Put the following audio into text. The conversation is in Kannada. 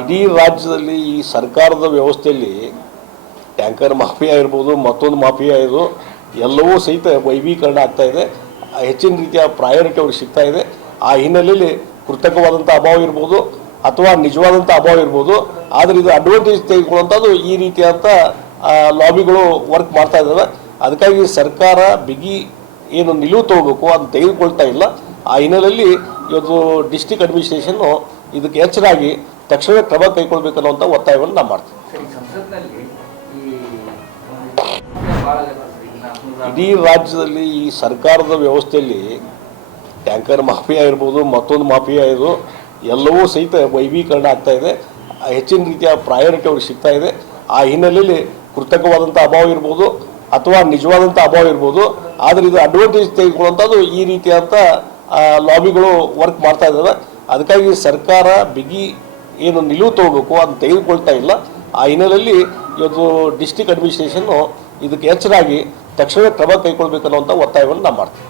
ಇಡೀ ರಾಜ್ಯದಲ್ಲಿ ಈ ಸರ್ಕಾರದ ವ್ಯವಸ್ಥೆಯಲ್ಲಿ ಟ್ಯಾಂಕರ್ ಮಾಫಿಯಾ ಇರ್ಬೋದು, ಮತ್ತೊಂದು ಮಾಫಿಯಾ ಇದು ಎಲ್ಲವೂ ಸಹಿತ ವೈಭೀಕರಣ ಆಗ್ತಾ ಇದೆ. ಹೆಚ್ಚಿನ ರೀತಿಯ ಪ್ರಯಾರಿಟಿ ಅವ್ರಿಗೆ ಸಿಗ್ತಾ ಇದೆ. ಆ ಹಿನ್ನೆಲೆಯಲ್ಲಿ ಕೃತಕವಾದಂಥ ಅಭಾವ ಇರ್ಬೋದು ಅಥವಾ ನಿಜವಾದಂಥ ಅಭಾವ ಇರ್ಬೋದು. ಆದರೆ ಇದು ಅಡ್ವಾಂಟೇಜ್ ತೆಗೆದುಕೊಳ್ಳುವಂಥದ್ದು ಈ ರೀತಿಯಾದಂಥ ಲಾಬಿಗಳು ವರ್ಕ್ ಮಾಡ್ತಾ ಇದ್ದಾವೆ. ಅದಕ್ಕಾಗಿ ಸರ್ಕಾರ ಬಿಗಿ ಏನು ನಿಲುವು ತಗೋಬೇಕು ಅದನ್ನು ತೆಗೆದುಕೊಳ್ತಾ ಇಲ್ಲ. ಆ ಹಿನ್ನೆಲೆಯಲ್ಲಿ ಇವತ್ತು ಡಿಸ್ಟ್ರಿಕ್ಟ್ ಅಡ್ಮಿನಿಸ್ಟ್ರೇಷನ್ನು ಇದಕ್ಕೆ ಎಚ್ಚರಾಗಿ ತಕ್ಷಣ ಕ್ರಮ ಕೈಗೊಳ್ಳಬೇಕನ್ನುವಂಥ ಒತ್ತಾಯವನ್ನು ನಾವು ಮಾಡ್ತೀವಿ. ಇಡೀ ರಾಜ್ಯದಲ್ಲಿ ಈ ಸರ್ಕಾರದ ವ್ಯವಸ್ಥೆಯಲ್ಲಿ ಟ್ಯಾಂಕರ್ ಮಾಫಿಯಾ ಇರ್ಬೋದು, ಮತ್ತೊಂದು ಮಾಫಿಯಾ ಇದು ಎಲ್ಲವೂ ಸಹಿತ ವೈಭೀಕರಣ ಆಗ್ತಾ ಇದೆ. ಹೆಚ್ಚಿನ ರೀತಿಯ ಪ್ರಯಾರಿಟಿ ಅವ್ರಿಗೆ ಸಿಗ್ತಾ ಇದೆ. ಆ ಹಿನ್ನೆಲೆಯಲ್ಲಿ ಕೃತಕವಾದಂಥ ಅಭಾವ ಇರ್ಬೋದು ಅಥವಾ ನಿಜವಾದಂಥ ಅಭಾವ ಇರ್ಬೋದು. ಆದರೆ ಇದು ಅಡ್ವಾಂಟೇಜ್ ತೆಗೆದುಕೊಳ್ಳುವಂಥದ್ದು ಈ ರೀತಿಯಾದಂಥ ಲಾಬಿಗಳು ವರ್ಕ್ ಮಾಡ್ತಾ ಇದ್ದಾವೆ. ಅದಕ್ಕಾಗಿ ಸರ್ಕಾರ ಬಿಗಿ ಏನು ನಿಲುವು ತಗೋಬೇಕು ಅದನ್ನು ತೆಗೆದುಕೊಳ್ತಾ ಇಲ್ಲ. ಆ ಹಿನ್ನೆಲೆಯಲ್ಲಿ ಇವತ್ತು ಡಿಸ್ಟ್ರಿಕ್ಟ್ ಅಡ್ಮಿನಿಸ್ಟ್ರೇಷನ್ನು ಇದಕ್ಕೆ ಎಚ್ಚರಾಗಿ ತಕ್ಷಣ ಕ್ರಮ ಕೈಗೊಳ್ಳಬೇಕನ್ನುವಂಥ ಒತ್ತಾಯವನ್ನು ನಾವು ಮಾಡ್ತೀವಿ.